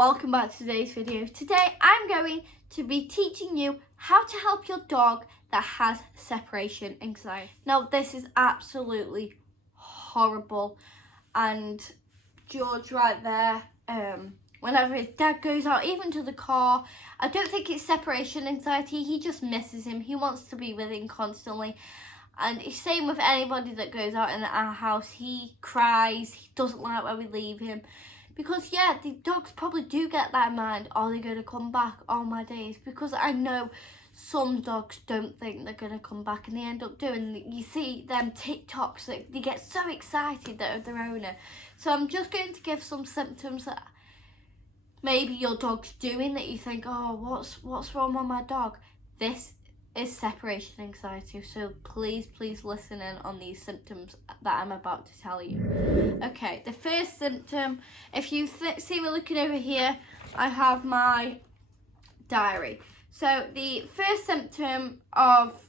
welcome back to today's video. Today I'm going to be teaching you how to help your dog that has separation anxiety. Now this is absolutely horrible, and George right there, whenever his dad goes out, even to the car, I don't think it's separation anxiety, he just misses him, he wants to be with him constantly. And it's same with anybody that goes out in our house, he cries, he doesn't like when we leave him. Because yeah, the dogs probably do get that in mind, are they going to come back? Oh my days, because I know some dogs don't think they're going to come back and they end up doing, you see them TikToks, that they get so excited that of their owner. So I'm just going to give some symptoms that maybe your dog's doing that you think, oh, what's wrong with my dog? This is separation anxiety, so please listen in on these symptoms that I'm about to tell you. Okay, the first symptom, if you see me looking over here, I have my diary. So the first symptom of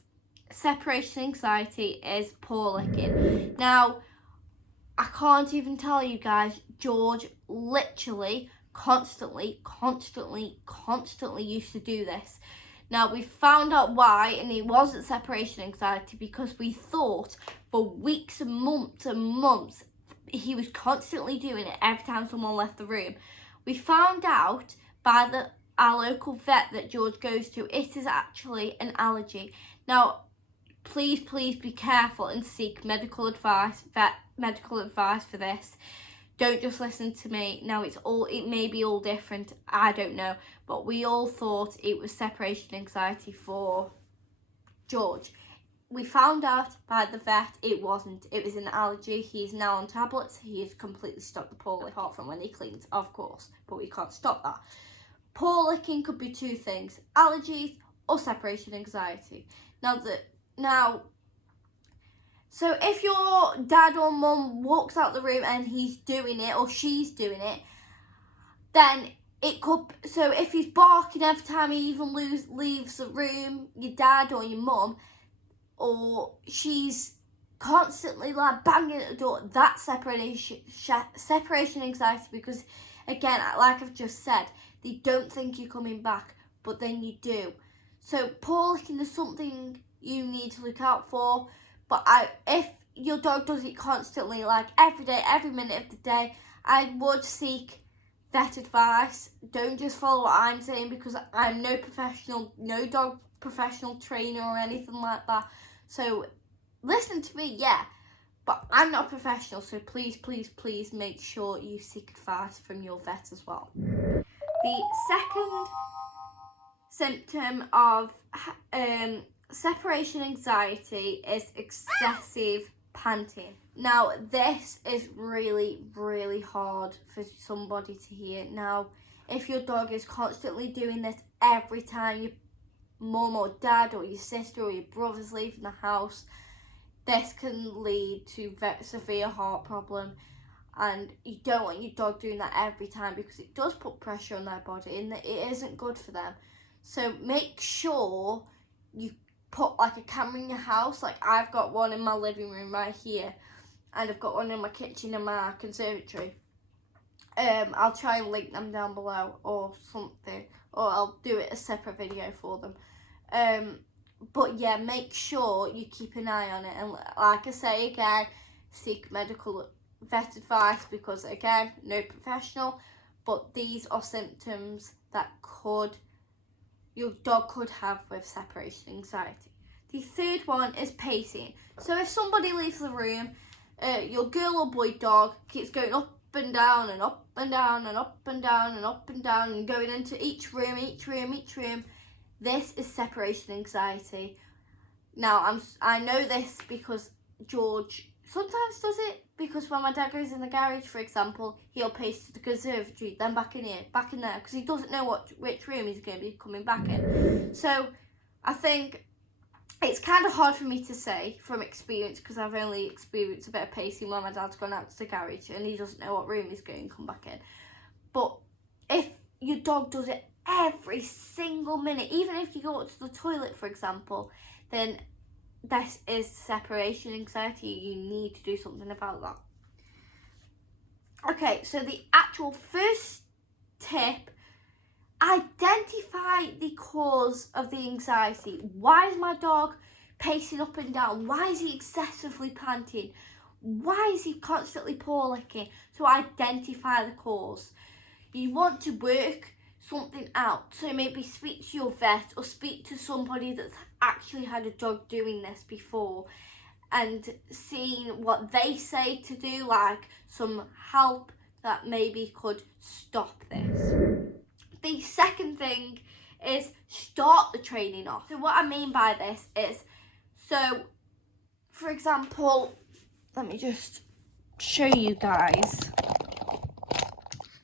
separation anxiety is paw licking. Now, I can't even tell you guys, George literally constantly used to do this. Now, we found out why, and it wasn't separation anxiety, because we thought for weeks and months he was constantly doing it every time someone left the room. We found out by our local vet that George goes to, it is actually an allergy. Now, please be careful and seek medical advice for this. Don't just listen to me. Now it may be all different, I don't know, but we all thought it was separation anxiety for George. We found out by the vet it wasn't. It was an allergy. He's now on tablets. He has completely stopped the paw lick, apart from when he cleans, of course, but we can't stop that. Paw licking could be two things: allergies or separation anxiety. So if your dad or mum walks out the room and he's doing it or she's doing it, then it could, so if he's barking every time he even leaves the room, your dad or your mum, or she's constantly like banging at the door, that's separation anxiety, because again, like I've just said, they don't think you're coming back, but then you do. So paw licking is something you need to look out for. But if your dog does it constantly, like every day, every minute of the day, I would seek vet advice. Don't just follow what I'm saying, because I'm no dog professional trainer or anything like that. So listen to me, yeah, but I'm not a professional. So please make sure you seek advice from your vet as well. The second symptom of separation anxiety is excessive panting. Now, this is really hard for somebody to hear. Now, if your dog is constantly doing this every time your mum or dad or your sister or your brother's leaving the house, this can lead to severe heart problem, and you don't want your dog doing that every time, because it does put pressure on their body and it isn't good for them. So make sure you put like a camera in your house. Like I've got one in my living room right here, and I've got one in my kitchen and my conservatory. I'll try and link them down below or something, or I'll do it a separate video for them. But yeah, make sure you keep an eye on it, and like I say again, seek medical vet advice, because again, no professional, but these are symptoms that your dog could have with separation anxiety. The third one is pacing. So if somebody leaves the room, your girl or boy dog keeps going up and down and up and down and up and down and up and down and going into each room, this is separation anxiety. Now, I know this because George sometimes does it, because when my dad goes in the garage, for example, he'll pace to the conservatory, then back in there, because he doesn't know which room he's going to be coming back in. So I think it's kind of hard for me to say from experience, because I've only experienced a bit of pacing when my dad's gone out to the garage and he doesn't know what room he's going to come back in. But if your dog does it every single minute, even if you go up to the toilet, for example, then this is separation anxiety. You need to do something about that. Okay, so the actual first tip: identify the cause of the anxiety. Why is my dog pacing up and down? Why is he excessively panting? Why is he constantly paw licking? So identify the cause. You want to work something out. So maybe speak to your vet or speak to somebody that's actually had a dog doing this before and seeing what they say to do, like some help that maybe could stop this. The second thing is start the training off. So what I mean by this is, so for example, let me just show you guys.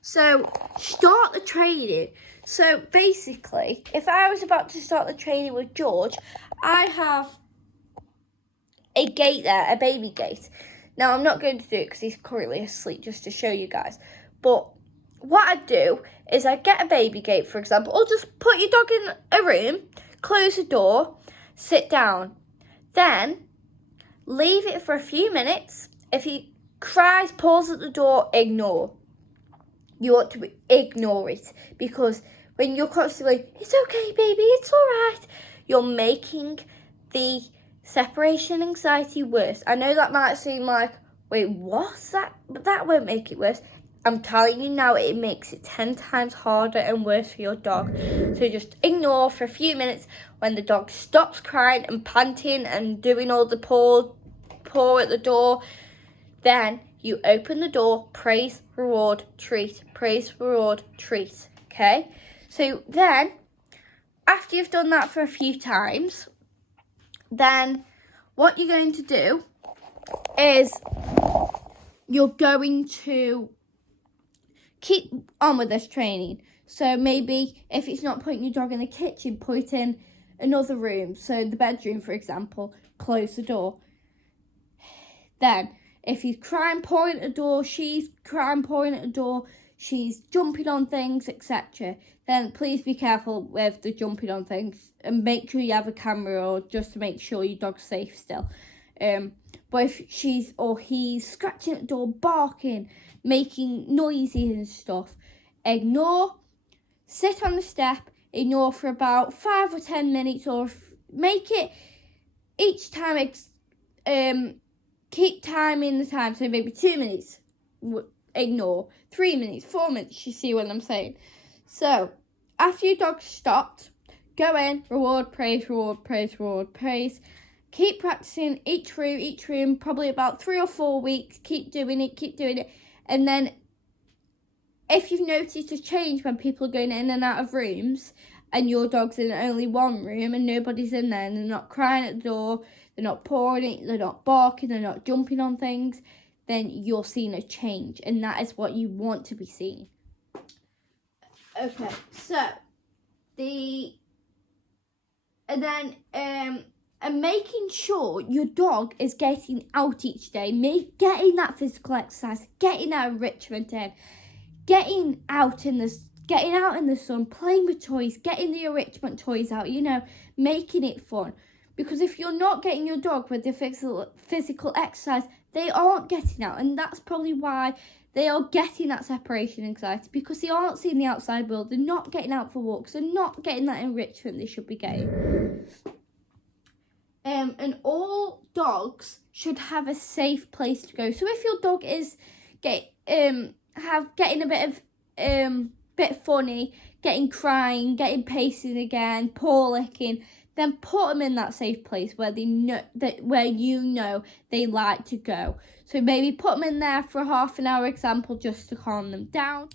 So start the training. So basically, if I was about to start the training with George, I have a gate there, a baby gate. Now I'm not going to do it because he's currently asleep, just to show you guys. But what I do is I get a baby gate, for example, or just put your dog in a room, close the door, sit down. Then leave it for a few minutes. If he cries, pause at the door, ignore. You want to ignore it, because when you're constantly, it's okay, baby, it's all right, you're making the separation anxiety worse. I know that might seem like, wait, what's that? But that won't make it worse. I'm telling you now, it makes it 10 times harder and worse for your dog. So just ignore for a few minutes. When the dog stops crying and panting and doing all the paw at the door, then you open the door, praise, reward, treat, praise, reward, treat, okay? So then, after you've done that for a few times, then what you're going to do is you're going to keep on with this training. So maybe if it's not putting your dog in the kitchen, put it in another room. So the bedroom, for example, close the door. Then if he's crying, pawing at the door, she's crying, pawing at the door, she's jumping on things, etc., then please be careful with the jumping on things and make sure you have a camera, or just to make sure your dog's safe still. But if she's or he's scratching at the door, barking, making noises and stuff, ignore, sit on the step, ignore for about 5 or 10 minutes, or make it each time, keep timing the time, so maybe 2 minutes, ignore, 3 minutes, 4 minutes, you see what I'm saying. So, after your dog stopped, go in, reward, praise, reward, praise, reward, praise. Keep practicing each room, probably about 3 or 4 weeks. Keep doing it. And then, if you've noticed a change when people are going in and out of rooms, and your dog's in only one room and nobody's in there, and they're not crying at the door, they're not pawing it, they're not barking, they're not jumping on things, then you're seeing a change, and that is what you want to be seeing. Okay, so and making sure your dog is getting out each day, getting that physical exercise, getting that enrichment in, getting out in the sun, playing with toys, getting the enrichment toys out, making it fun. Because if you're not getting your dog with the physical exercise, they aren't getting out, and that's probably why they are getting that separation anxiety, because they aren't seeing the outside world. They're not getting out for walks. They're not getting that enrichment they should be getting. And all dogs should have a safe place to go. So if your dog is getting a bit funny, getting crying, getting pacing again, paw licking, then put them in that safe place where they like to go. So maybe put them in there for a half an hour, example, just to calm them down.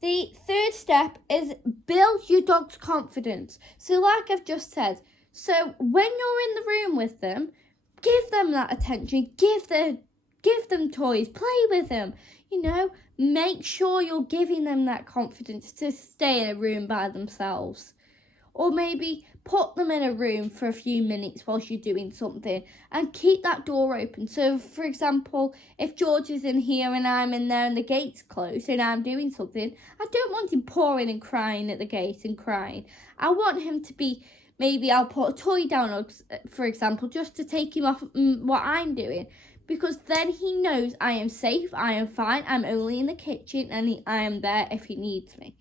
The third step is build your dog's confidence. So like I've just said, so when you're in the room with them, give them that attention, give them toys, play with them, make sure you're giving them that confidence to stay in a room by themselves. Or maybe put them in a room for a few minutes whilst you're doing something and keep that door open. So, for example, if George is in here and I'm in there and the gate's closed and I'm doing something, I don't want him pawing and crying at the gate and crying. I want him to be, maybe I'll put a toy down, for example, just to take him off what I'm doing. Because then he knows I am safe, I am fine, I'm only in the kitchen, and I am there if he needs me.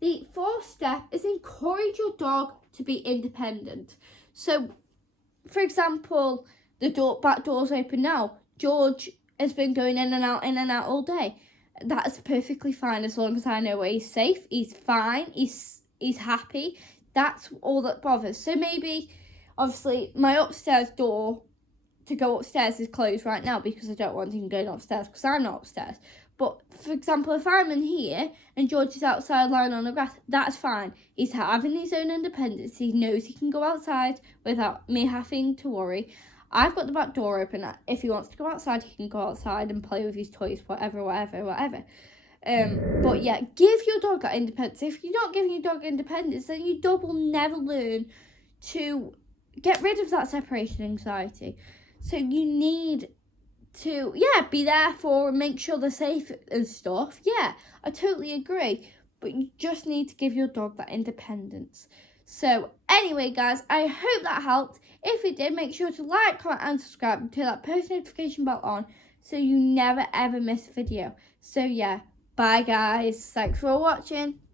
the fourth step is encourage your dog to be independent. So, for example, the back door's open now. George has been going in and out all day. That's perfectly fine as long as I know he's safe, he's fine, he's happy. That's all that bothers. So maybe, obviously, my upstairs door to go upstairs is closed right now because I don't want him going upstairs because I'm not upstairs. But, for example, if I'm in here and George is outside lying on the grass, that's fine. He's having his own independence. He knows he can go outside without me having to worry. I've got the back door open. If he wants to go outside, he can go outside and play with his toys, whatever. But yeah, give your dog that independence. If you're not giving your dog independence, then your dog will never learn to get rid of that separation anxiety. So you need to, be there for and make sure they're safe and stuff. Yeah, I totally agree. But you just need to give your dog that independence. So anyway, guys, I hope that helped. If it did, make sure to like, comment and subscribe and turn that post notification bell on so you never ever miss a video. So yeah, bye guys. Thanks for watching.